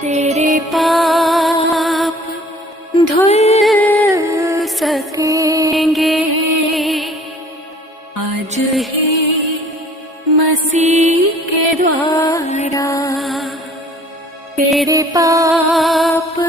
तेरे पाप धुल सकेंगे आज ही मसीह के द्वारा। तेरे पाप